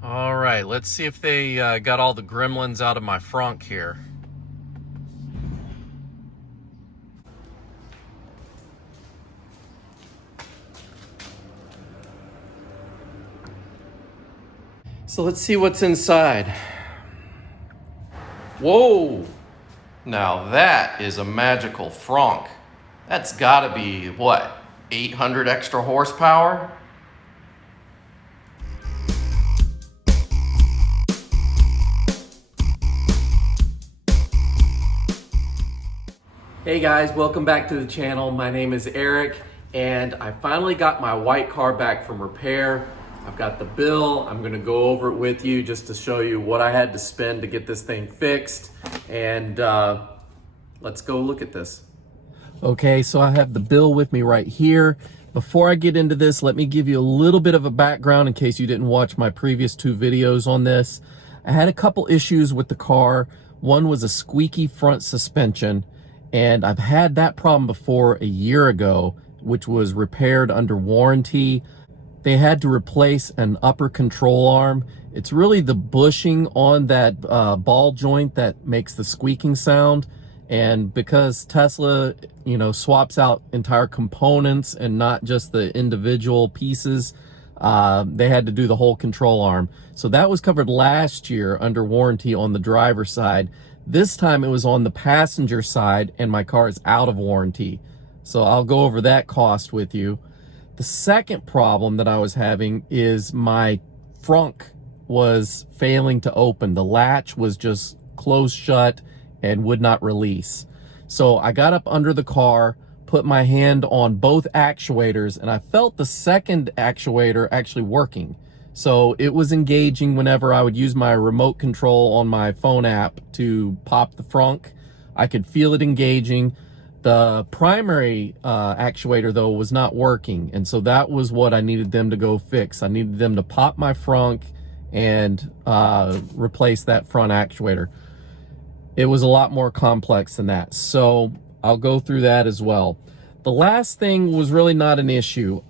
All right, let's see if they got all the gremlins out of my Frunk here. So let's see what's inside. Whoa! Now that is a magical Frunk. That's gotta be, what, 800 extra horsepower? Hey guys, welcome back to the channel. My name is Eric, and I finally got my white car back from repair. I've got the bill. I'm gonna go over it with you just to show you what I had to spend to get this thing fixed. And let's go look at this. Okay, so I have the bill with me right here. Before I get into this, let me give you a little bit of a background in case you didn't watch my previous two videos on this. I had a couple issues with the car. One was a squeaky front suspension, and I've had that problem before a year ago, which was repaired under warranty. They had to replace an upper control arm. It's really the bushing on that ball joint that makes the squeaking sound. And because Tesla, swaps out entire components and not just the individual pieces, they had to do the whole control arm. So that was covered last year under warranty on the driver's side. This time it was on the passenger side, and my car is out of warranty. So I'll go over that cost with you. The second problem that I was having is my Frunk was failing to open. The latch was just closed shut and would not release. So I got up under the car, put my hand on both actuators, and I felt the second actuator actually working. So it was engaging whenever I would use my remote control on my phone app to pop the Frunk. I could feel it engaging. The primary actuator, though, was not working, and so that was what I needed them to go fix. I needed them to pop my Frunk and replace that front actuator. It was a lot more complex than that, so I'll go through that as well. The last thing was really not an issue.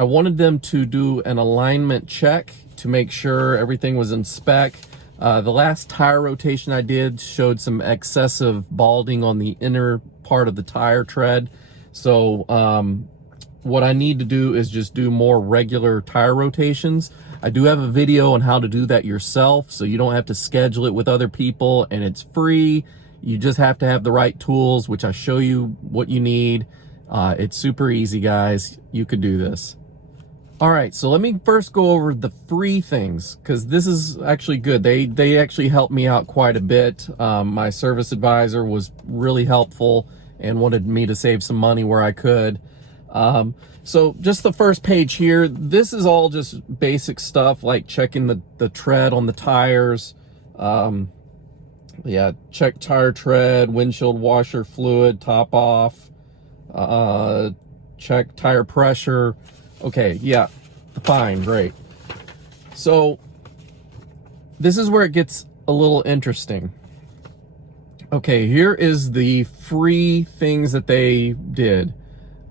I wanted them to do an alignment check to make sure everything was in spec. The last tire rotation I did showed some excessive balding on the inner part of the tire tread. So what I need to do is just do more regular tire rotations. I do have a video on how to do that yourself, so you don't have to schedule it with other people, and it's free. You just have to have the right tools, which I show you what you need. It's super easy, guys. You could do this. All right, so let me first go over the free things, because this is actually good. They actually helped me out quite a bit. My service advisor was really helpful and wanted me to save some money where I could. So just the first page here, this is all just basic stuff like checking the tread on the tires. Yeah, check tire tread, windshield washer fluid, top off, check tire pressure. Okay, yeah, fine, great. So this is where it gets a little interesting. Okay, here is the free things that they did.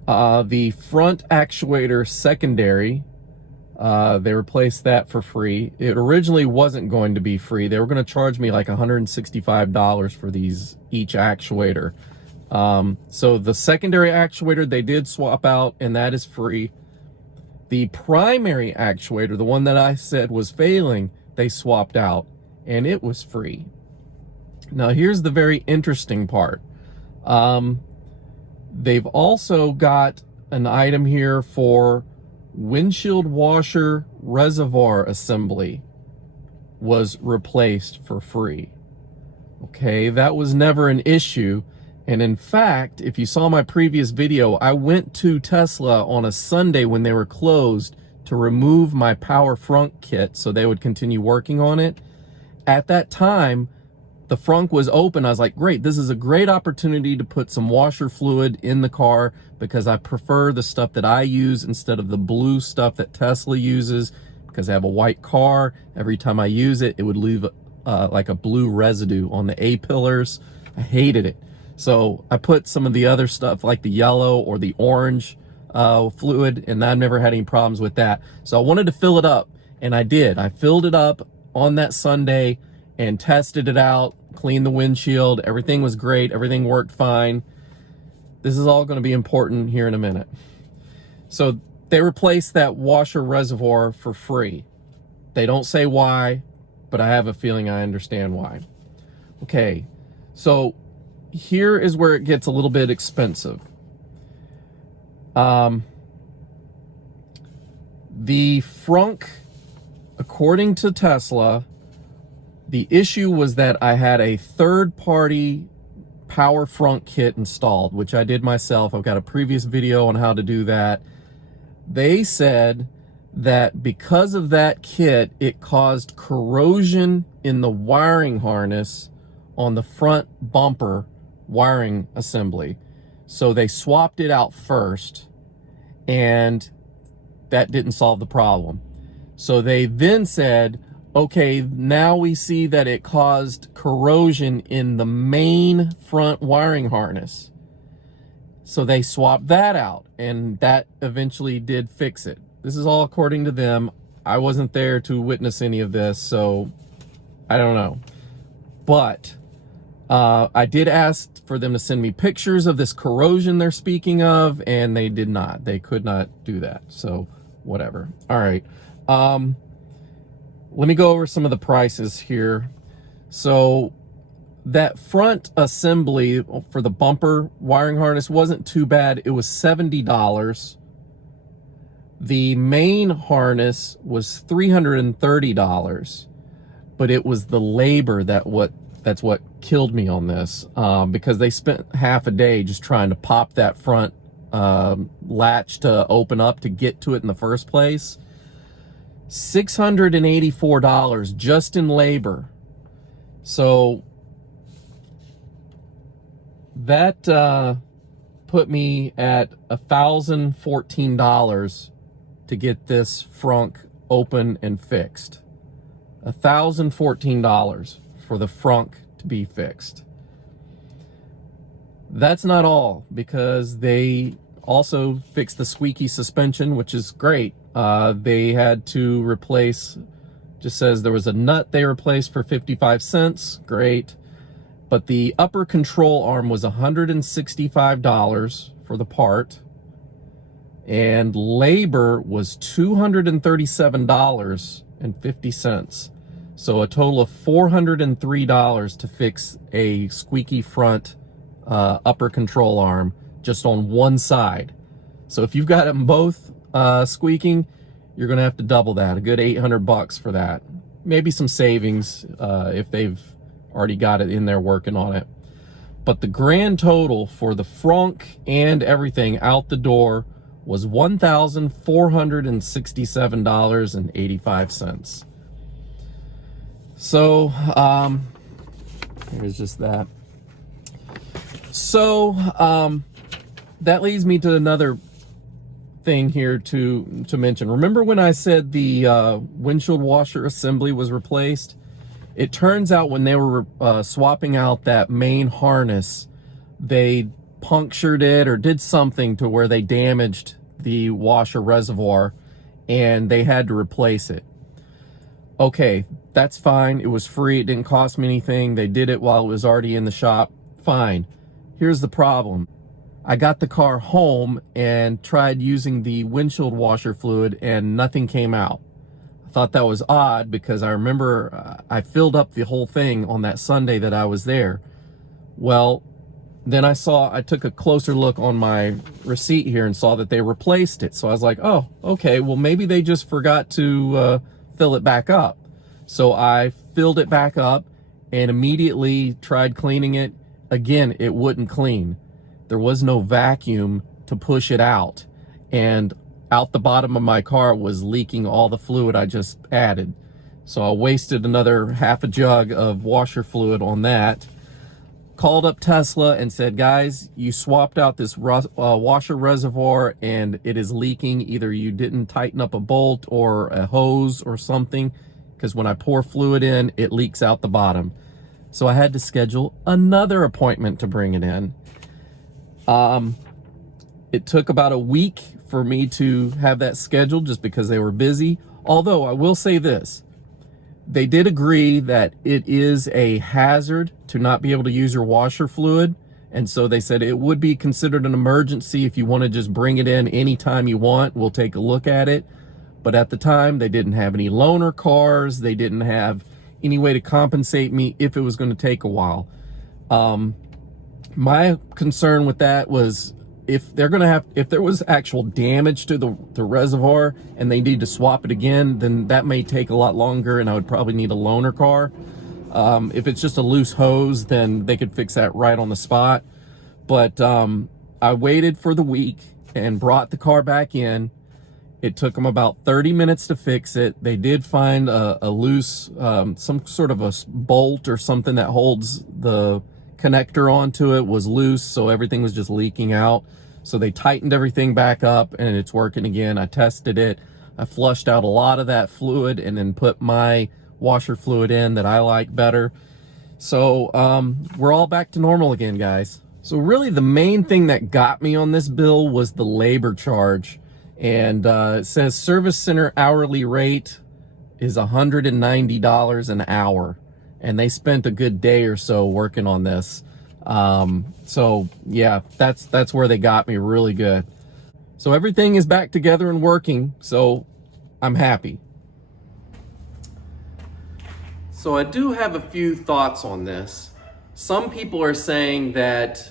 The front actuator secondary, they replaced that for free. It originally wasn't going to be free. They were going to charge me like $165 for these each actuator. So the secondary actuator they did swap out, and that is free. The primary actuator, the one that I said was failing, they swapped out, and it was free. Now here's the very interesting part. They've also got an item here for windshield washer reservoir assembly was replaced for free. Okay, that was never an issue. And in fact, if you saw my previous video, I went to Tesla on a Sunday when they were closed to remove my power Frunk kit so they would continue working on it. At that time, the Frunk was open. I was like, great, this is a great opportunity to put some washer fluid in the car because I prefer the stuff that I use instead of the blue stuff that Tesla uses, because I have a white car. Every time I use it, it would leave like a blue residue on the A-pillars. I hated it. So I put some of the other stuff like the yellow or the orange fluid, and I've never had any problems with that. So I wanted to fill it up. And I did. I filled it up on that Sunday and tested it out, cleaned the windshield. Everything was great. Everything worked fine. This is all going to be important here in a minute. So they replaced that washer reservoir for free. They don't say why, but I have a feeling I understand why. Okay, so here is where it gets a little bit expensive. The Frunk, according to Tesla, the issue was that I had a third-party power Frunk kit installed, which I did myself. I've got a previous video on how to do that. They said that because of that kit, it caused corrosion in the wiring harness on the front bumper wiring assembly. So they swapped it out first, and that didn't solve the problem. So they then said, okay, now we see that it caused corrosion in the main front wiring harness. So they swapped that out, and that eventually did fix it. This is all according to them. I wasn't there to witness any of this, so I don't know. But I did ask for them to send me pictures of this corrosion they're speaking of, and they did not. They could not do that, so whatever. All right. Let me go over some of the prices here. So that front assembly for the bumper wiring harness wasn't too bad. It was $70. The main harness was $330, but it was the labor that's what killed me on this, because they spent half a day just trying to pop that front latch to open up to get to it in the first place. $684 just in labor. So that put me at $1,014 to get this Frunk open and fixed. $1,014 for the Frunk to be fixed. That's not all, because they also fixed the squeaky suspension, which is great. They had to replace, just says there was a nut they replaced for 55 cents. Great. But the upper control arm was $165 for the part, and labor was $237.50. So a total of $403 to fix a squeaky front upper control arm just on one side. So if you've got them both squeaking, you're gonna have to double that, a good $800 for that. Maybe some savings if they've already got it in there working on it. But the grand total for the Frunk and everything out the door was $1,467.85. So here's just that. So that leads me to another thing here to mention. Remember when I said the windshield washer assembly was replaced? It turns out when they were swapping out that main harness, they punctured it or did something to where they damaged the washer reservoir, and they had to replace it. Okay, that's fine. It was free. It didn't cost me anything. They did it while it was already in the shop. Fine. Here's the problem. I got the car home and tried using the windshield washer fluid, and nothing came out. I thought that was odd because I remember I filled up the whole thing on that Sunday that I was there. Well, then I took a closer look on my receipt here and saw that they replaced it. So I was like, oh, okay, well, maybe they just forgot to fill it back up. So I filled it back up and immediately tried cleaning it. Again, it wouldn't clean. There was no vacuum to push it out. And out the bottom of my car was leaking all the fluid I just added. So I wasted another half a jug of washer fluid on that. Called up Tesla and said, guys, you swapped out this washer reservoir and it is leaking. Either you didn't tighten up a bolt or a hose or something, because when I pour fluid in, it leaks out the bottom. So I had to schedule another appointment to bring it in. It took about a week for me to have that scheduled just because they were busy. Although I will say this, they did agree that it is a hazard to not be able to use your washer fluid. And so they said it would be considered an emergency if you want to just bring it in anytime you want. We'll take a look at it. But at the time, they didn't have any loaner cars. They didn't have any way to compensate me if it was going to take a while. My concern with that was if there was actual damage to the reservoir and they need to swap it again, then that may take a lot longer and I would probably need a loaner car. If it's just a loose hose, then they could fix that right on the spot. But I waited for the week and brought the car back in. It took them about 30 minutes to fix it. They did find a loose, some sort of a bolt or something that holds the connector onto it was loose, so everything was just leaking out. So they tightened everything back up and it's working again. I tested it. I flushed out a lot of that fluid and then put my washer fluid in that I like better. So we're all back to normal again, guys. So really the main thing that got me on this bill was the labor charge. And it says service center hourly rate is $190 an hour. And they spent a good day or so working on this. So yeah, that's where they got me really good. So everything is back together and working, so I'm happy. So I do have a few thoughts on this. Some people are saying that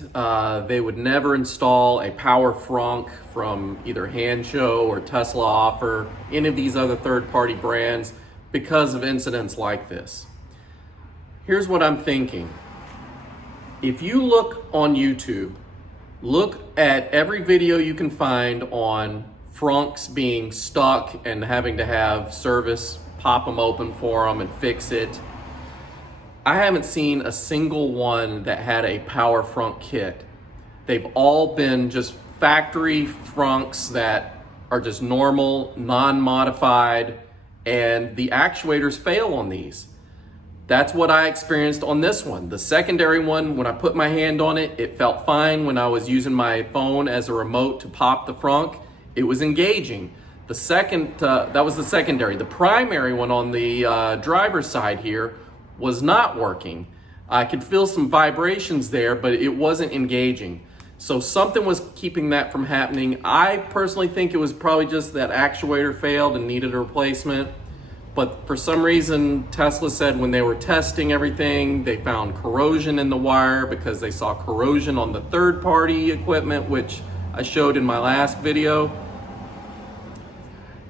they would never install a power Frunk from either Hanshow or Tesla Offer, any of these other third-party brands, because of incidents like this. Here's what I'm thinking. If you look on YouTube, look at every video you can find on Frunks being stuck and having to have service pop them open for them and fix it. I haven't seen a single one that had a power Frunk kit. They've all been just factory Frunks that are just normal, non-modified, and the actuators fail on these. That's what I experienced on this one. The secondary one, when I put my hand on it, it felt fine. When I was using my phone as a remote to pop the Frunk, it was engaging. The second, that was the secondary. The primary one on the driver's side here was not working. I could feel some vibrations there, but it wasn't engaging. So something was keeping that from happening. I personally think it was probably just that actuator failed and needed a replacement. But for some reason, Tesla said when they were testing everything, they found corrosion in the wire because they saw corrosion on the third-party equipment, which I showed in my last video.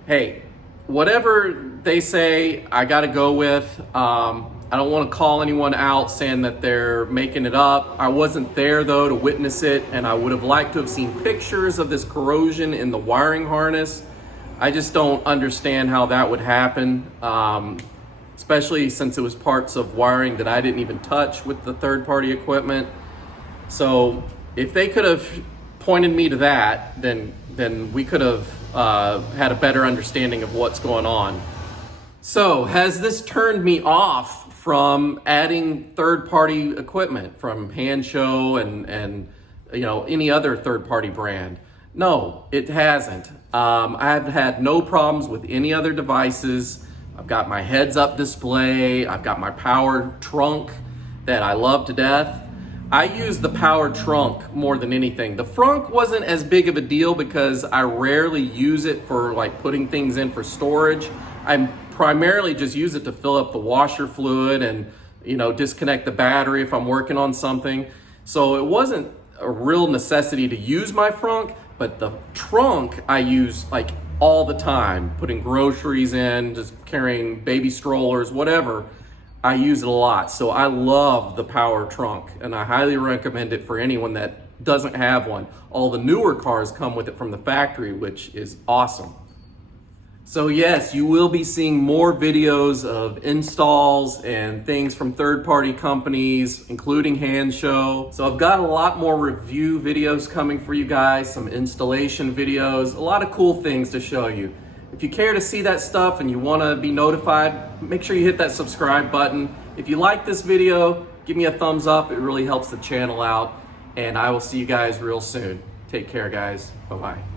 Hey, whatever they say, I gotta go with. I don't want to call anyone out saying that they're making it up. I wasn't there though to witness it, and I would have liked to have seen pictures of this corrosion in the wiring harness. I just don't understand how that would happen, especially since it was parts of wiring that I didn't even touch with the third-party equipment. So if they could have pointed me to that, then we could have had a better understanding of what's going on. So has this turned me off from adding third-party equipment from Hanshow and you know, any other third-party brand? No, it hasn't. I've had no problems with any other devices. I've got my heads-up display. I've got my power trunk that I love to death. I use the power trunk more than anything. The Frunk wasn't as big of a deal because I rarely use it for like putting things in for storage. I primarily just use it to fill up the washer fluid and, you know, disconnect the battery if I'm working on something. So it wasn't a real necessity to use my Frunk, but the trunk I use like all the time, putting groceries in, just carrying baby strollers, whatever. I use it a lot. So I love the power trunk and I highly recommend it for anyone that doesn't have one. All the newer cars come with it from the factory, which is awesome. So yes, you will be seeing more videos of installs and things from third-party companies, including Hanshow. So I've got a lot more review videos coming for you guys, some installation videos, a lot of cool things to show you. If you care to see that stuff and you want to be notified, make sure you hit that subscribe button. If you like this video, give me a thumbs up. It really helps the channel out. And I will see you guys real soon. Take care, guys. Bye-bye.